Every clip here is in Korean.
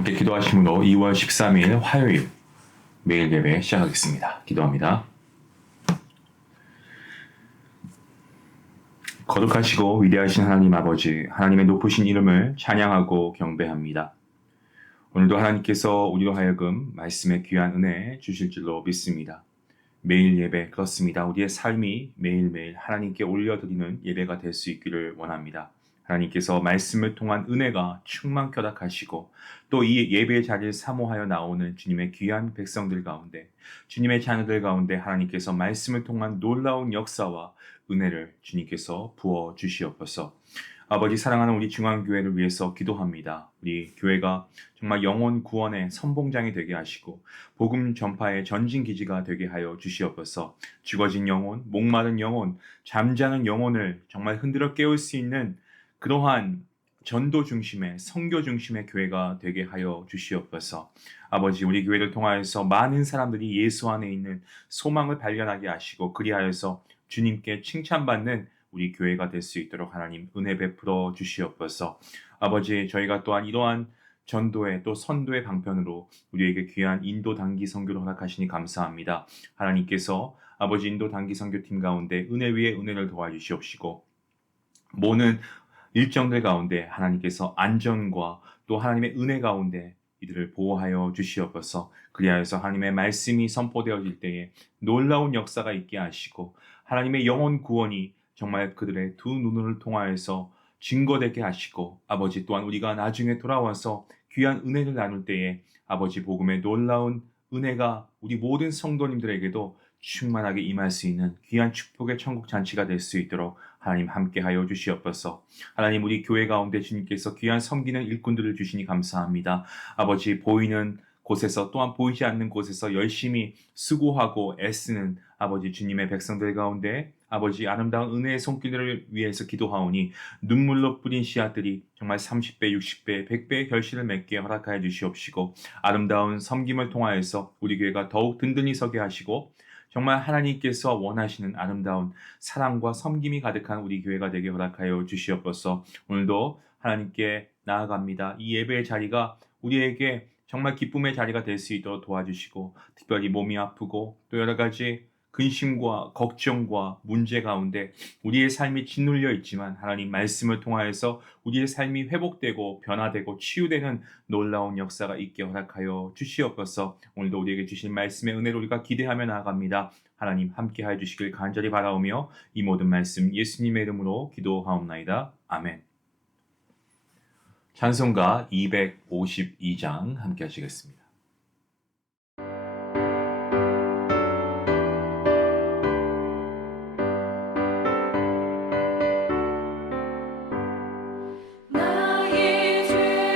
함께 기도하심으로 2월 13일 화요일 매일 예배 시작하겠습니다. 기도합니다. 거룩하시고 위대하신 하나님 아버지, 하나님의 높으신 이름을 찬양하고 경배합니다. 오늘도 하나님께서 우리로 하여금 말씀의 귀한 은혜 주실 줄로 믿습니다. 매일 예배 그렇습니다. 우리의 삶이 매일매일 하나님께 올려드리는 예배가 될 수 있기를 원합니다. 하나님께서 말씀을 통한 은혜가 충만케 허락하시고 또 이 예배의 자리를 사모하여 나오는 주님의 귀한 백성들 가운데, 주님의 자녀들 가운데 하나님께서 말씀을 통한 놀라운 역사와 은혜를 주님께서 부어주시옵소서. 아버지, 사랑하는 우리 중앙교회를 위해서 기도합니다. 우리 교회가 정말 영혼 구원의 선봉장이 되게 하시고 복음 전파의 전진기지가 되게 하여 주시옵소서. 죽어진 영혼, 목마른 영혼, 잠자는 영혼을 정말 흔들어 깨울 수 있는 그러한 전도 중심의, 선교 중심의 교회가 되게 하여 주시옵소서. 아버지, 우리 교회를 통하여서 많은 사람들이 예수 안에 있는 소망을 발견하게 하시고 그리하여서 주님께 칭찬받는 우리 교회가 될 수 있도록 하나님 은혜 베풀어 주시옵소서. 아버지, 저희가 또한 이러한 전도의 또 선도의 방편으로 우리에게 귀한 인도 단기 선교를 허락하시니 감사합니다. 하나님께서 아버지 인도 단기 선교팀 가운데 은혜 위에 은혜를 도와주시옵시고 모든 일정들 가운데 하나님께서 안전과 또 하나님의 은혜 가운데 이들을 보호하여 주시옵소서. 그리하여서 하나님의 말씀이 선포되어질 때에 놀라운 역사가 있게 하시고 하나님의 영혼 구원이 정말 그들의 두 눈을 통하여서 증거되게 하시고 아버지, 또한 우리가 나중에 돌아와서 귀한 은혜를 나눌 때에 아버지 복음의 놀라운 은혜가 우리 모든 성도님들에게도 충만하게 임할 수 있는 귀한 축복의 천국 잔치가 될 수 있도록 하나님 함께하여 주시옵소서. 하나님, 우리 교회 가운데 주님께서 귀한 섬기는 일꾼들을 주시니 감사합니다. 아버지, 보이는 곳에서 또한 보이지 않는 곳에서 열심히 수고하고 애쓰는 아버지 주님의 백성들 가운데 아버지 아름다운 은혜의 손길들을 위해서 기도하오니 눈물로 뿌린 씨앗들이 정말 30배, 60배, 100배의 결실을 맺게 허락하여 주시옵시고 아름다운 섬김을 통하여서 우리 교회가 더욱 든든히 서게 하시고 정말 하나님께서 원하시는 아름다운 사랑과 섬김이 가득한 우리 교회가 되게 허락하여 주시옵소서. 오늘도 하나님께 나아갑니다. 이 예배의 자리가 우리에게 정말 기쁨의 자리가 될 수 있도록 도와주시고 특별히 몸이 아프고 또 여러 가지 근심과 걱정과 문제 가운데 우리의 삶이 짓눌려 있지만 하나님 말씀을 통하여서 우리의 삶이 회복되고 변화되고 치유되는 놀라운 역사가 있게 허락하여 주시옵소서. 오늘도 우리에게 주신 말씀의 은혜를 우리가 기대하며 나아갑니다. 하나님 함께하여 주시길 간절히 바라오며 이 모든 말씀 예수님의 이름으로 기도하옵나이다. 아멘. 찬송가 252장 함께 하시겠습니다. 예수의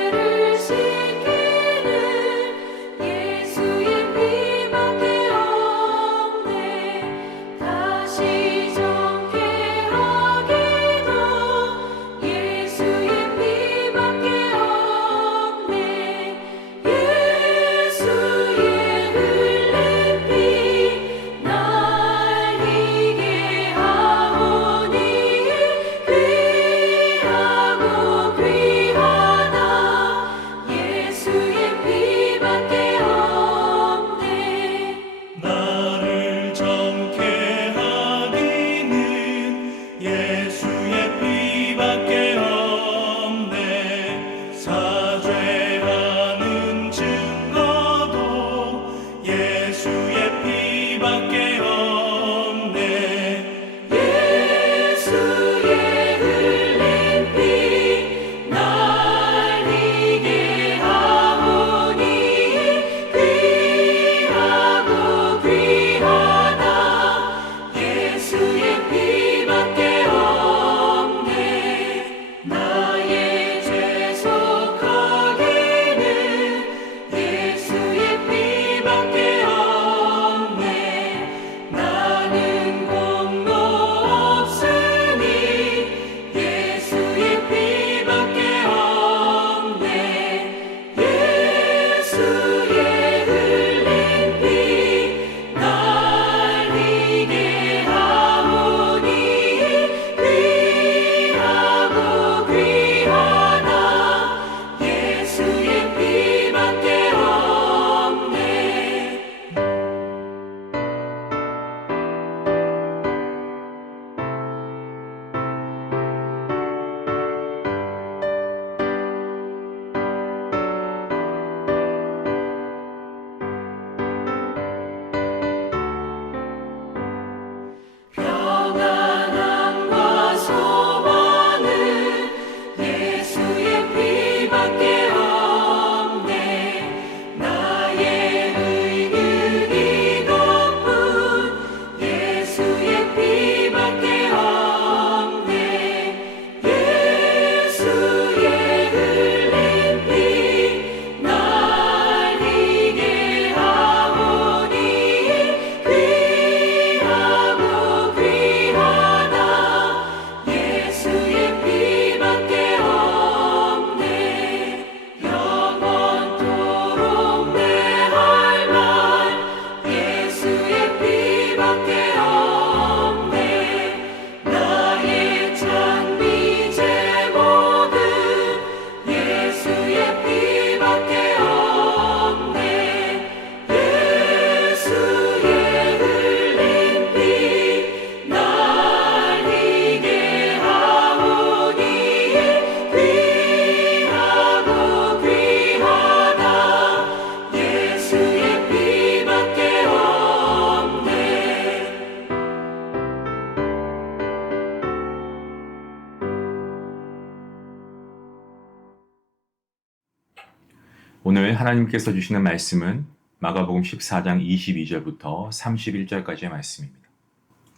오늘 하나님께서 주시는 말씀은 마가복음 14장 22절부터 31절까지의 말씀입니다.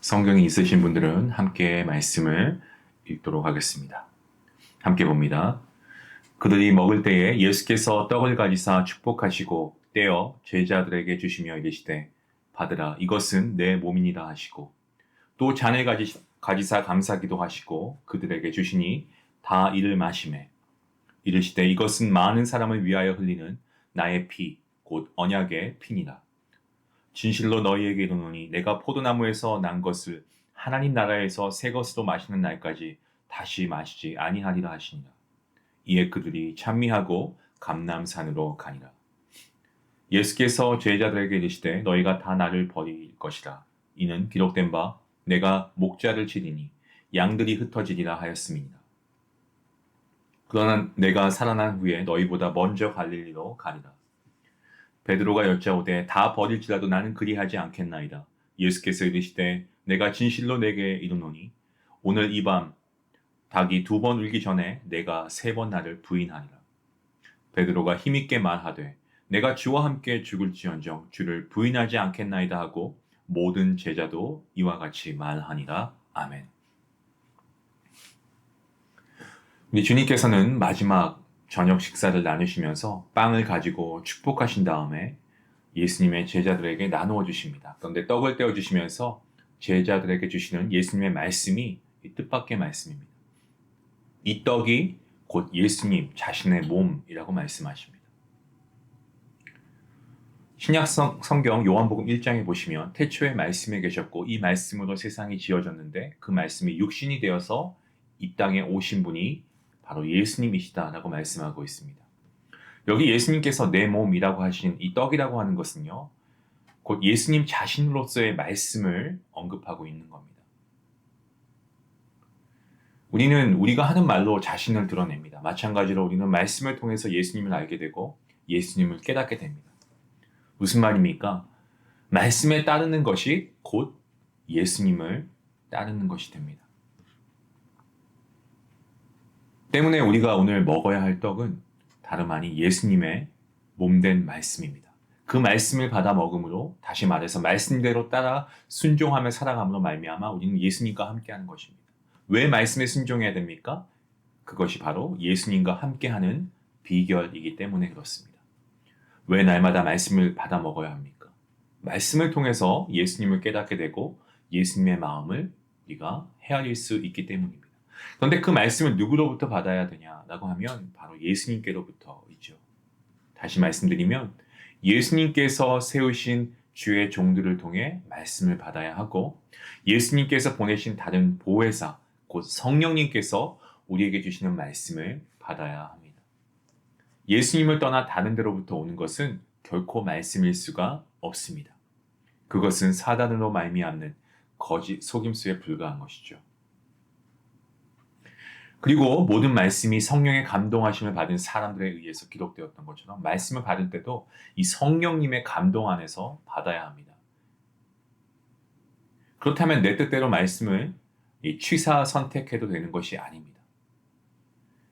성경이 있으신 분들은 함께 말씀을 읽도록 하겠습니다. 함께 봅니다. 그들이 먹을 때에 예수께서 떡을 가지사 축복하시고 떼어 제자들에게 주시며 이르시되 받으라 이것은 내 몸이니라 하시고 또 잔을 가지사 감사기도 하시고 그들에게 주시니 다 이를 마시매 이르시되 이것은 많은 사람을 위하여 흘리는 나의 피 곧 언약의 피니라. 진실로 너희에게 이르노니 내가 포도나무에서 난 것을 하나님 나라에서 새 것으로 마시는 날까지 다시 마시지 아니하리라 하시니라. 이에 그들이 찬미하고 감람산으로 가니라. 예수께서 제자들에게 이르시되 너희가 다 나를 버릴 것이라. 이는 기록된 바 내가 목자를 치리니 양들이 흩어지리라 하였음이니라. 그러나 내가 살아난 후에 너희보다 먼저 갈릴리로 가리라. 베드로가 여짜오되 다 버릴지라도 나는 그리하지 않겠나이다. 예수께서 이르시되 내가 진실로 내게 이르노니 오늘 이 밤 닭이 2번 울기 전에 내가 3번 나를 부인하리라. 베드로가 힘있게 말하되 내가 주와 함께 죽을지언정 주를 부인하지 않겠나이다 하고 모든 제자도 이와 같이 말하니라. 아멘. 우리 주님께서는 마지막 저녁 식사를 나누시면서 빵을 가지고 축복하신 다음에 예수님의 제자들에게 나누어 주십니다. 그런데 떡을 떼어 주시면서 제자들에게 주시는 예수님의 말씀이 이 뜻밖의 말씀입니다. 이 떡이 곧 예수님 자신의 몸이라고 말씀하십니다. 신약 성경 요한복음 1장에 보시면 태초에 말씀에 계셨고 이 말씀으로 세상이 지어졌는데 그 말씀이 육신이 되어서 이 땅에 오신 분이 바로 예수님이시다라고 말씀하고 있습니다. 여기 예수님께서 내 몸이라고 하신 이 떡이라고 하는 것은요, 곧 예수님 자신으로서의 말씀을 언급하고 있는 겁니다. 우리는 우리가 하는 말로 자신을 드러냅니다. 마찬가지로 우리는 말씀을 통해서 예수님을 알게 되고 예수님을 깨닫게 됩니다. 무슨 말입니까? 말씀에 따르는 것이 곧 예수님을 따르는 것이 됩니다. 때문에 우리가 오늘 먹어야 할 떡은 다름 아닌 예수님의 몸된 말씀입니다. 그 말씀을 받아 먹음으로, 다시 말해서 말씀대로 따라 순종하며 살아감으로 말미암아 우리는 예수님과 함께하는 것입니다. 왜 말씀에 순종해야 됩니까? 그것이 바로 예수님과 함께하는 비결이기 때문에 그렇습니다. 왜 날마다 말씀을 받아 먹어야 합니까? 말씀을 통해서 예수님을 깨닫게 되고 예수님의 마음을 우리가 헤아릴 수 있기 때문입니다. 그런데 그 말씀을 누구로부터 받아야 되냐라고 하면 바로 예수님께로부터이죠. 다시 말씀드리면 예수님께서 세우신 주의 종들을 통해 말씀을 받아야 하고 예수님께서 보내신 다른 보혜사, 곧 성령님께서 우리에게 주시는 말씀을 받아야 합니다. 예수님을 떠나 다른 데로부터 오는 것은 결코 말씀일 수가 없습니다. 그것은 사단으로 말미암는 거짓 속임수에 불과한 것이죠. 그리고 모든 말씀이 성령의 감동하심을 받은 사람들에 의해서 기록되었던 것처럼 말씀을 받을 때도 이 성령님의 감동 안에서 받아야 합니다. 그렇다면 내 뜻대로 말씀을 취사 선택해도 되는 것이 아닙니다.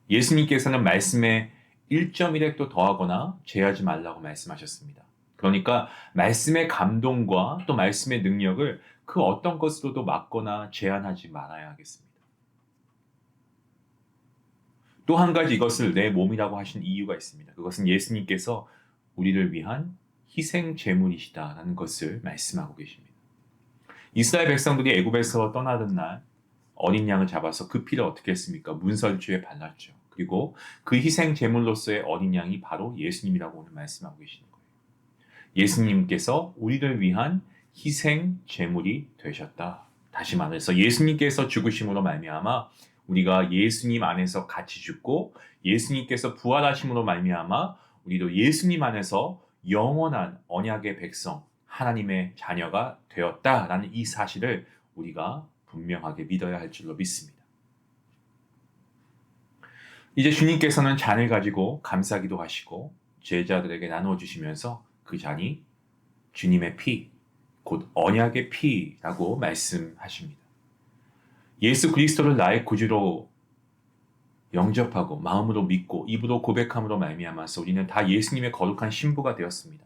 예수님께서는 말씀에 1.1획도 더하거나 제하지 말라고 말씀하셨습니다. 그러니까 말씀의 감동과 또 말씀의 능력을 그 어떤 것으로도 막거나 제한하지 말아야 하겠습니다. 또 한 가지 이것을 내 몸이라고 하신 이유가 있습니다. 그것은 예수님께서 우리를 위한 희생 제물이시다라는 것을 말씀하고 계십니다. 이스라엘 백성들이 애굽에서 떠나던 날 어린 양을 잡아서 그 피를 어떻게 했습니까? 문설주에 발랐죠. 그리고 그 희생 제물로서의 어린 양이 바로 예수님이라고 오늘 말씀하고 계시는 거예요. 예수님께서 우리를 위한 희생 제물이 되셨다. 다시 말해서 예수님께서 죽으심으로 말미암아 우리가 예수님 안에서 같이 죽고 예수님께서 부활하심으로 말미암아 우리도 예수님 안에서 영원한 언약의 백성, 하나님의 자녀가 되었다라는 이 사실을 우리가 분명하게 믿어야 할 줄로 믿습니다. 이제 주님께서는 잔을 가지고 감사기도 하시고 제자들에게 나누어 주시면서 그 잔이 주님의 피, 곧 언약의 피라고 말씀하십니다. 예수 그리스도를 나의 구주로 영접하고 마음으로 믿고 입으로 고백함으로 말미암아서 우리는 다 예수님의 거룩한 신부가 되었습니다.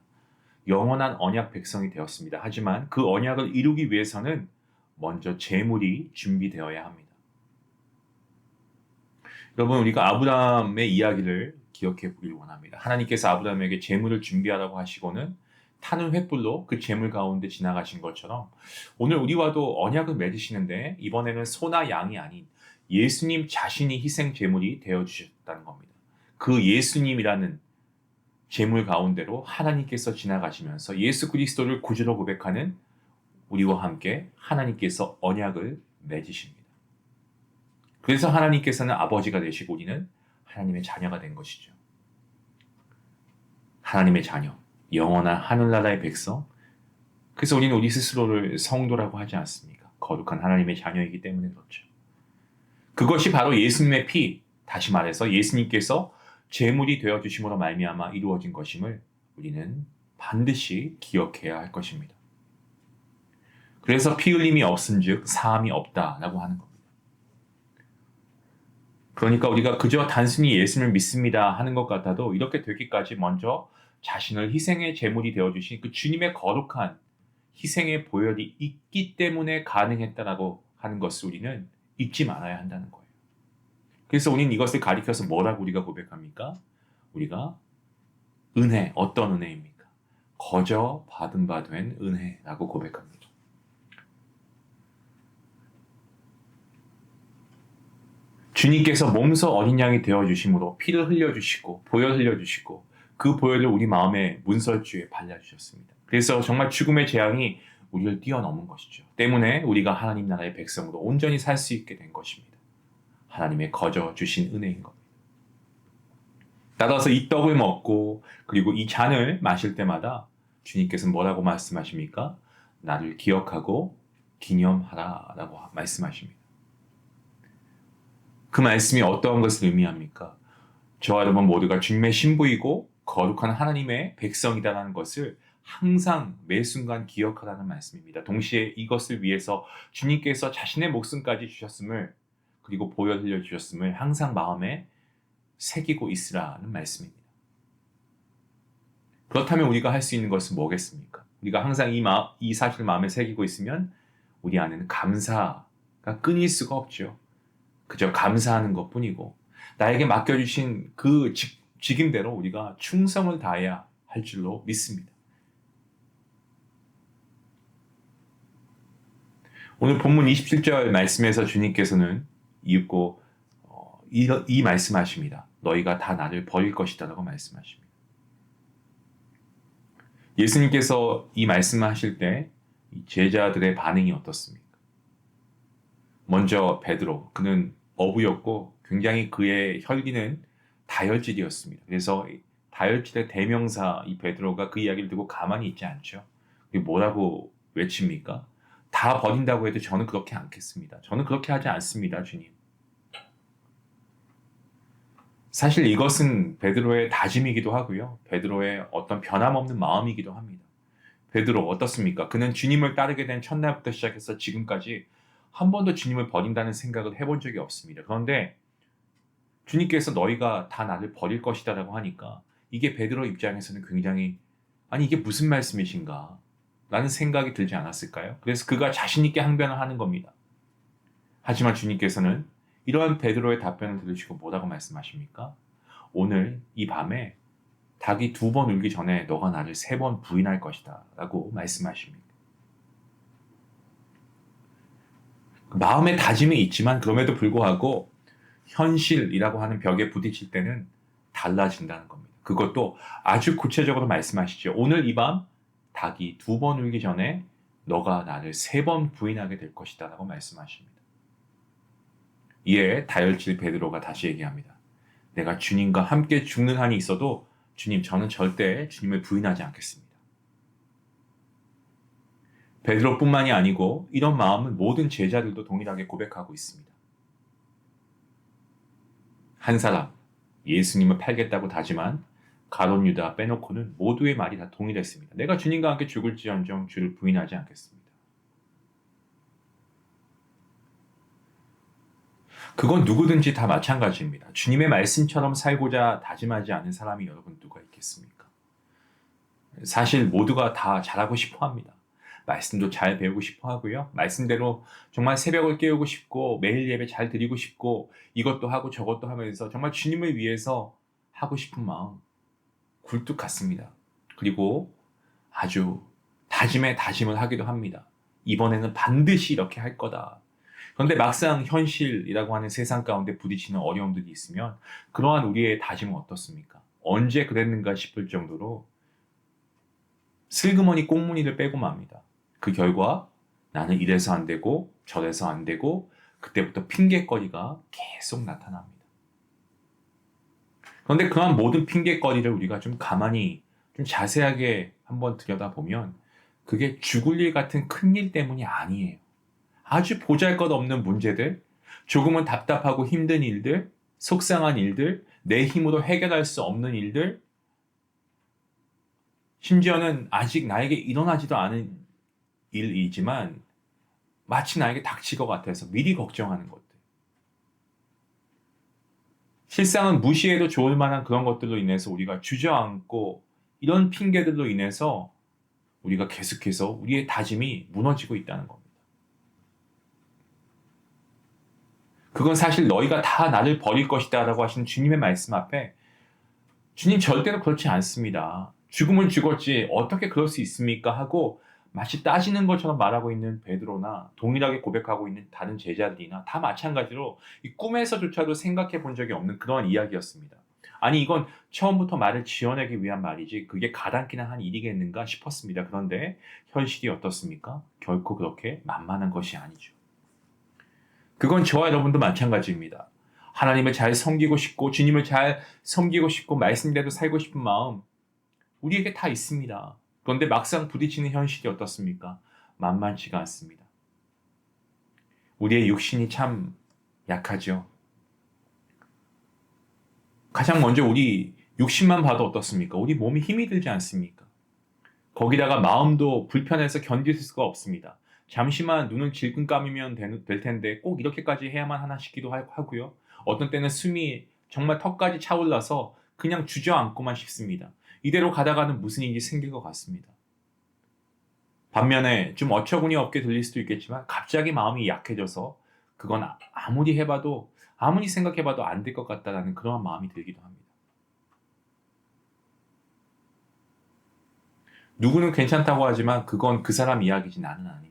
영원한 언약 백성이 되었습니다. 하지만 그 언약을 이루기 위해서는 먼저 제물이 준비되어야 합니다. 여러분, 우리가 아브라함의 이야기를 기억해 보길 원합니다. 하나님께서 아브라함에게 제물을 준비하라고 하시고는 타는 횃불로 그 제물 가운데 지나가신 것처럼 오늘 우리와도 언약을 맺으시는데 이번에는 소나 양이 아닌 예수님 자신이 희생 제물이 되어주셨다는 겁니다. 그 예수님이라는 제물 가운데로 하나님께서 지나가시면서 예수 그리스도를 구주로 고백하는 우리와 함께 하나님께서 언약을 맺으십니다. 그래서 하나님께서는 아버지가 되시고 우리는 하나님의 자녀가 된 것이죠. 하나님의 자녀, 영원한 하늘나라의 백성. 그래서 우리는 우리 스스로를 성도라고 하지 않습니까? 거룩한 하나님의 자녀이기 때문에 그렇죠. 그것이 바로 예수님의 피, 다시 말해서 예수님께서 제물이 되어주심으로 말미암아 이루어진 것임을 우리는 반드시 기억해야 할 것입니다. 그래서 피 흘림이 없은즉 사함이 없다라고 하는 겁니다. 그러니까 우리가 그저 단순히 예수님을 믿습니다 하는 것 같아도 이렇게 되기까지 먼저 자신을 희생의 제물이 되어주신 그 주님의 거룩한 희생의 보혈이 있기 때문에 가능했다라고 하는 것을 우리는 잊지 말아야 한다는 거예요. 그래서 우리는 이것을 가리켜서 뭐라고 우리가 고백합니까? 우리가 은혜, 어떤 은혜입니까? 거저 받은 바 된 은혜라고 고백합니다. 주님께서 몸소 어린 양이 되어주심으로 피를 흘려주시고 보혈 흘려주시고 그 보혈을 우리 마음의 문설주에 발라주셨습니다. 그래서 정말 죽음의 재앙이 우리를 뛰어넘은 것이죠. 때문에 우리가 하나님 나라의 백성으로 온전히 살 수 있게 된 것입니다. 하나님의 거저 주신 은혜인 겁니다. 따라서 이 떡을 먹고 그리고 이 잔을 마실 때마다 주님께서는 뭐라고 말씀하십니까? 나를 기억하고 기념하라 라고 말씀하십니다. 그 말씀이 어떠한 것을 의미합니까? 저와 여러분 모두가 주님의 신부이고 거룩한 하나님의 백성이다라는 것을 항상 매 순간 기억하라는 말씀입니다. 동시에 이것을 위해서 주님께서 자신의 목숨까지 주셨음을 그리고 보혈 흘려주셨음을 항상 마음에 새기고 있으라는 말씀입니다. 그렇다면 우리가 할 수 있는 것은 뭐겠습니까? 우리가 항상 이 사실을 마음에 새기고 있으면 우리 안에는 감사가 끊일 수가 없죠. 그저 감사하는 것뿐이고 나에게 맡겨주신 그 직임대로 우리가 충성을 다해야 할 줄로 믿습니다. 오늘 본문 27절 말씀에서 주님께서는 이윽고 이 말씀하십니다. 너희가 다 나를 버릴 것이다 라고 말씀하십니다. 예수님께서 이 말씀하실 때 제자들의 반응이 어떻습니까? 먼저 베드로, 그는 어부였고 굉장히 그의 혈기는 다혈질이었습니다. 그래서 다혈질의 대명사 이 베드로가 그 이야기를 듣고 가만히 있지 않죠. 뭐라고 외칩니까? 다 버린다고 해도 저는 그렇게 않겠습니다. 저는 그렇게 하지 않습니다, 주님. 사실 이것은 베드로의 다짐이기도 하고요. 베드로의 어떤 변함없는 마음이기도 합니다. 베드로 어떻습니까? 그는 주님을 따르게 된 첫날부터 시작해서 지금까지 한 번도 주님을 버린다는 생각을 해본 적이 없습니다. 그런데 주님께서 너희가 다 나를 버릴 것이다 라고 하니까 이게 베드로 입장에서는 굉장히 아니 이게 무슨 말씀이신가 라는 생각이 들지 않았을까요? 그래서 그가 자신 있게 항변을 하는 겁니다. 하지만 주님께서는 이러한 베드로의 답변을 들으시고 뭐라고 말씀하십니까? 오늘 이 밤에 닭이 2번 울기 전에 너가 나를 3번 부인할 것이다 라고 말씀하십니다. 마음의 다짐이 있지만 그럼에도 불구하고 현실이라고 하는 벽에 부딪힐 때는 달라진다는 겁니다. 그것도 아주 구체적으로 말씀하시죠. 오늘 이 밤 닭이 2번 울기 전에 너가 나를 3번 부인하게 될 것이다 라고 말씀하십니다. 이에 다혈질 베드로가 다시 얘기합니다. 내가 주님과 함께 죽는 한이 있어도 주님 저는 절대 주님을 부인하지 않겠습니다. 베드로뿐만이 아니고 이런 마음은 모든 제자들도 동일하게 고백하고 있습니다. 한 사람 예수님을 팔겠다고 다짐한 가룟 유다 빼놓고는 모두의 말이 다 동일했습니다. 내가 주님과 함께 죽을지언정 주를 부인하지 않겠습니다. 그건 누구든지 다 마찬가지입니다. 주님의 말씀처럼 살고자 다짐하지 않은 사람이 여러분 누가 있겠습니까? 사실 모두가 다 잘하고 싶어 합니다. 말씀도 잘 배우고 싶어 하고요. 말씀대로 정말 새벽을 깨우고 싶고 매일 예배 잘 드리고 싶고 이것도 하고 저것도 하면서 정말 주님을 위해서 하고 싶은 마음 굴뚝 같습니다. 그리고 아주 다짐에 다짐을 하기도 합니다. 이번에는 반드시 이렇게 할 거다. 그런데 막상 현실이라고 하는 세상 가운데 부딪히는 어려움들이 있으면 그러한 우리의 다짐은 어떻습니까? 언제 그랬는가 싶을 정도로 슬그머니 꽁무니를 빼고 맙니다. 그 결과 나는 이래서 안 되고 저래서 안 되고 그때부터 핑계거리가 계속 나타납니다. 그런데 그러한 모든 핑계거리를 우리가 좀 가만히 좀 자세하게 한번 들여다보면 그게 죽을 일 같은 큰일 때문이 아니에요. 아주 보잘것없는 문제들, 조금은 답답하고 힘든 일들, 속상한 일들, 내 힘으로 해결할 수 없는 일들, 심지어는 아직 나에게 일어나지도 않은 일이지만 마치 나에게 닥칠 것 같아서 미리 걱정하는 것들. 실상은 무시해도 좋을 만한 그런 것들로 인해서 우리가 주저앉고 이런 핑계들로 인해서 우리가 계속해서 우리의 다짐이 무너지고 있다는 겁니다. 그건 사실 너희가 다 나를 버릴 것이다 라고 하신 주님의 말씀 앞에 주님 절대로 그렇지 않습니다. 죽음은 죽었지 어떻게 그럴 수 있습니까? 하고 마치 따지는 것처럼 말하고 있는 베드로나 동일하게 고백하고 있는 다른 제자들이나 다 마찬가지로 이 꿈에서조차도 생각해 본 적이 없는 그러한 이야기였습니다. 아니 이건 처음부터 말을 지어내기 위한 말이지 그게 가당키나 한 일이겠는가 싶었습니다. 그런데 현실이 어떻습니까? 결코 그렇게 만만한 것이 아니죠. 그건 저와 여러분도 마찬가지입니다. 하나님을 잘 섬기고 싶고 주님을 잘 섬기고 싶고 말씀대로 살고 싶은 마음 우리에게 다 있습니다. 그런데 막상 부딪히는 현실이 어떻습니까? 만만치가 않습니다. 우리의 육신이 참 약하죠. 가장 먼저 우리 육신만 봐도 어떻습니까? 우리 몸이 힘이 들지 않습니까? 거기다가 마음도 불편해서 견딜 수가 없습니다. 잠시만 눈을 질끈 감으면 될 텐데 꼭 이렇게까지 해야만 하나 싶기도 하고요. 어떤 때는 숨이 정말 턱까지 차올라서 그냥 주저앉고만 싶습니다. 이대로 가다가는 무슨 일이 생길 것 같습니다. 반면에 좀 어처구니 없게 들릴 수도 있겠지만 갑자기 마음이 약해져서 그건 아무리 해봐도 아무리 생각해봐도 안 될 것 같다라는 그런 마음이 들기도 합니다. 누구는 괜찮다고 하지만 그건 그 사람 이야기지 나는 아닙니다.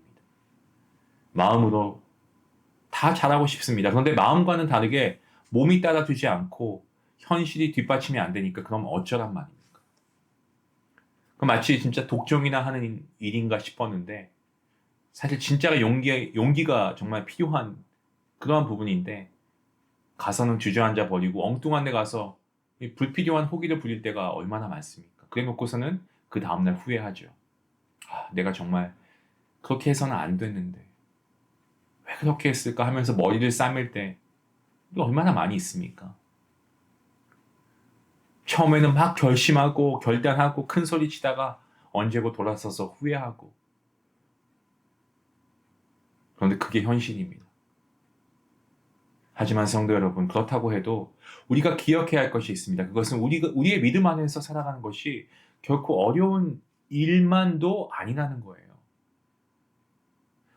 마음으로 다 잘하고 싶습니다. 그런데 마음과는 다르게 몸이 따라주지 않고 현실이 뒷받침이 안 되니까 그럼 어쩌란 말입니까? 그 마치 진짜 독종이나 하는 일인가 싶었는데 사실 진짜가 용기가 정말 필요한 그러한 부분인데 가서는 주저앉아 버리고 엉뚱한 데 가서 불필요한 호기를 부릴 때가 얼마나 많습니까? 그래 놓고서는 그 다음날 후회하죠. 아, 내가 정말 그렇게 해서는 안 됐는데 왜 그렇게 했을까 하면서 머리를 싸맬 때 이거 얼마나 많이 있습니까? 처음에는 막 결심하고 결단하고 큰 소리 치다가 언제고 돌아서서 후회하고 그런데 그게 현실입니다. 하지만 성도 여러분 그렇다고 해도 우리가 기억해야 할 것이 있습니다. 그것은 우리의 믿음 안에서 살아가는 것이 결코 어려운 일만도 아니라는 거예요.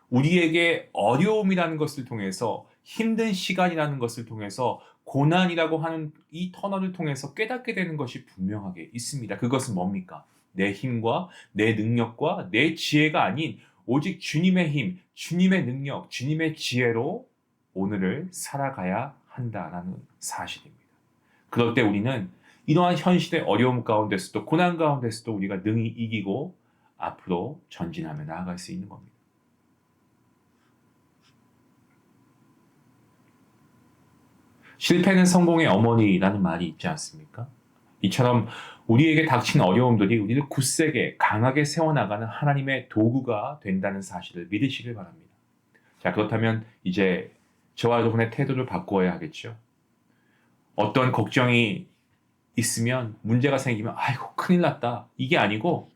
우리에게 어려움이라는 것을 통해서 힘든 시간이라는 것을 통해서 고난이라고 하는 이 터널을 통해서 깨닫게 되는 것이 분명하게 있습니다. 그것은 뭡니까? 내 힘과 내 능력과 내 지혜가 아닌 오직 주님의 힘, 주님의 능력, 주님의 지혜로 오늘을 살아가야 한다라는 사실입니다. 그럴 때 우리는 이러한 현실의 어려움 가운데서도 고난 가운데서도 우리가 능히 이기고 앞으로 전진하며 나아갈 수 있는 겁니다. 실패는 성공의 어머니라는 말이 있지 않습니까? 이처럼 우리에게 닥친 어려움들이 우리를 굳세게 강하게 세워나가는 하나님의 도구가 된다는 사실을 믿으시길 바랍니다. 자, 그렇다면 이제 저와 여러분의 태도를 바꾸어야 하겠죠. 어떤 걱정이 있으면 문제가 생기면 아이고 큰일 났다 이게 아니고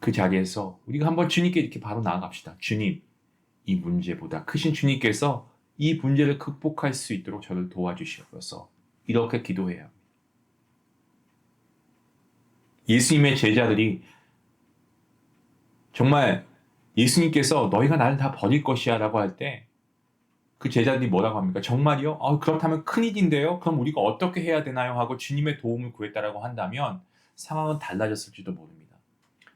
그 자리에서 우리가 한번 주님께 이렇게 바로 나아갑시다. 주님, 이 문제보다 크신 주님께서 이 문제를 극복할 수 있도록 저를 도와주시옵소서. 이렇게 기도해요. 예수님의 제자들이 정말 예수님께서 너희가 나를 다 버릴 것이야 라고 할 때 그 제자들이 뭐라고 합니까? 정말이요? 그렇다면 큰일인데요? 그럼 우리가 어떻게 해야 되나요? 하고 주님의 도움을 구했다라고 한다면 상황은 달라졌을지도 모릅니다.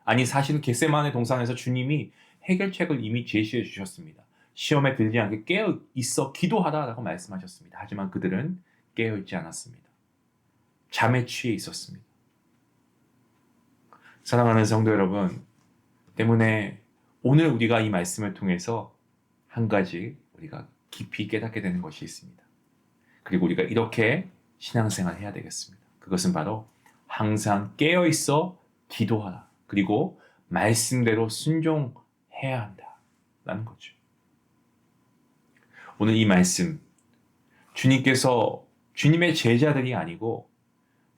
아니, 사실은 겟세마네 동산에서 주님이 해결책을 이미 제시해 주셨습니다. 시험에 들지 않게 깨어 있어 기도하라라고 말씀하셨습니다. 하지만 그들은 깨어 있지 않았습니다. 잠에 취해 있었습니다. 사랑하는 성도 여러분, 때문에 오늘 우리가 이 말씀을 통해서 한 가지 우리가 깊이 깨닫게 되는 것이 있습니다. 그리고 우리가 이렇게 신앙생활을 해야 되겠습니다. 그것은 바로 항상 깨어 있어 기도하라. 그리고 말씀대로 순종해야 한다라는 거죠. 오늘 이 말씀, 주님께서 주님의 제자들이 아니고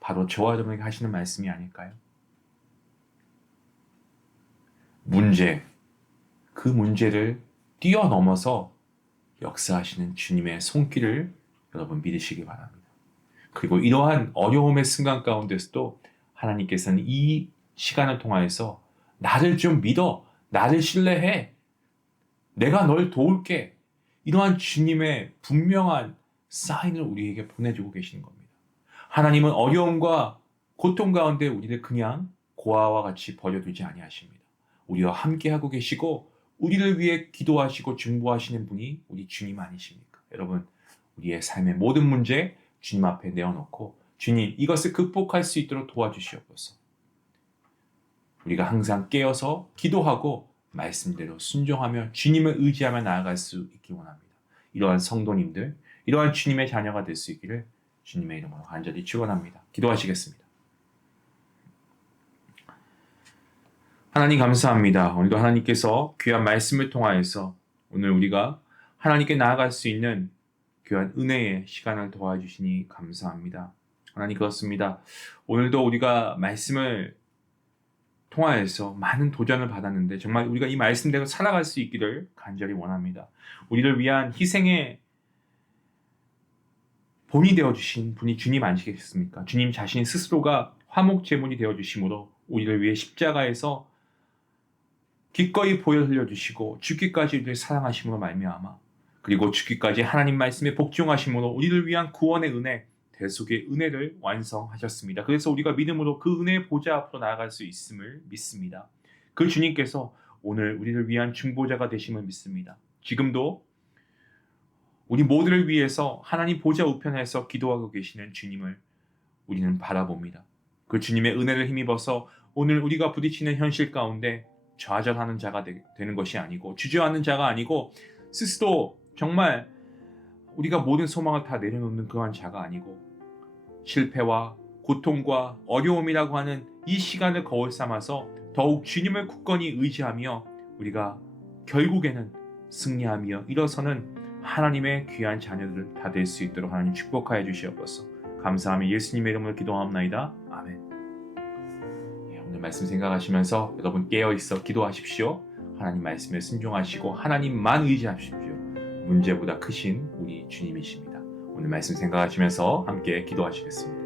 바로 저와 여러분에게 하시는 말씀이 아닐까요? 그 문제를 뛰어넘어서 역사하시는 주님의 손길을 여러분 믿으시기 바랍니다. 그리고 이러한 어려움의 순간 가운데서도 하나님께서는 이 시간을 통하여서 나를 좀 믿어, 나를 신뢰해, 내가 널 도울게, 이러한 주님의 분명한 사인을 우리에게 보내주고 계시는 겁니다. 하나님은 어려움과 고통 가운데 우리를 그냥 고아와 같이 버려두지 아니하십니다. 우리와 함께하고 계시고 우리를 위해 기도하시고 중보하시는 분이 우리 주님 아니십니까? 여러분, 우리의 삶의 모든 문제 주님 앞에 내어놓고 주님, 이것을 극복할 수 있도록 도와주시옵소서. 우리가 항상 깨어서 기도하고 말씀대로 순종하며 주님을 의지하며 나아갈 수 있기 원합니다. 이러한 성도님들, 이러한 주님의 자녀가 될 수 있기를 주님의 이름으로 간절히 축원합니다. 기도하시겠습니다. 하나님 감사합니다. 오늘도 하나님께서 귀한 말씀을 통하여서 오늘 우리가 하나님께 나아갈 수 있는 귀한 은혜의 시간을 도와주시니 감사합니다. 하나님 그렇습니다. 오늘도 우리가 말씀을 통하여서 많은 도전을 받았는데 정말 우리가 이 말씀대로 살아갈 수 있기를 간절히 원합니다. 우리를 위한 희생의 본이 되어주신 분이 주님 아니시겠습니까? 주님 자신 스스로가 화목 제물이 되어주심으로 우리를 위해 십자가에서 기꺼이 보혈 흘려주시고 죽기까지 우리를 사랑하심으로 말미암아 그리고 죽기까지 하나님 말씀에 복종하심으로 우리를 위한 구원의 은혜, 대속의 은혜를 완성하셨습니다. 그래서 우리가 믿음으로 그 은혜의 보좌 앞으로 나아갈 수 있음을 믿습니다. 그 주님께서 오늘 우리를 위한 중보자가 되심을 믿습니다. 지금도 우리 모두를 위해서 하나님 보좌 우편에서 기도하고 계시는 주님을 우리는 바라봅니다. 그 주님의 은혜를 힘입어서 오늘 우리가 부딪히는 현실 가운데 좌절하는 자가 되는 것이 아니고 주저하는 자가 아니고 스스로 정말 우리가 모든 소망을 다 내려놓는 그러한 자가 아니고 실패와 고통과 어려움이라고 하는 이 시간을 거울 삼아서 더욱 주님을 굳건히 의지하며 우리가 결국에는 승리하며 일어서는 하나님의 귀한 자녀들 다 될 수 있도록 하나님 축복하여 주시옵소서. 감사하며 예수님의 이름으로 기도하옵나이다. 아멘. 오늘 말씀 생각하시면서 여러분 깨어있어 기도하십시오. 하나님 말씀에 순종하시고 하나님만 의지하십시오. 문제보다 크신 우리 주님이십니다. 오늘 말씀 생각하시면서 함께 기도하시겠습니다.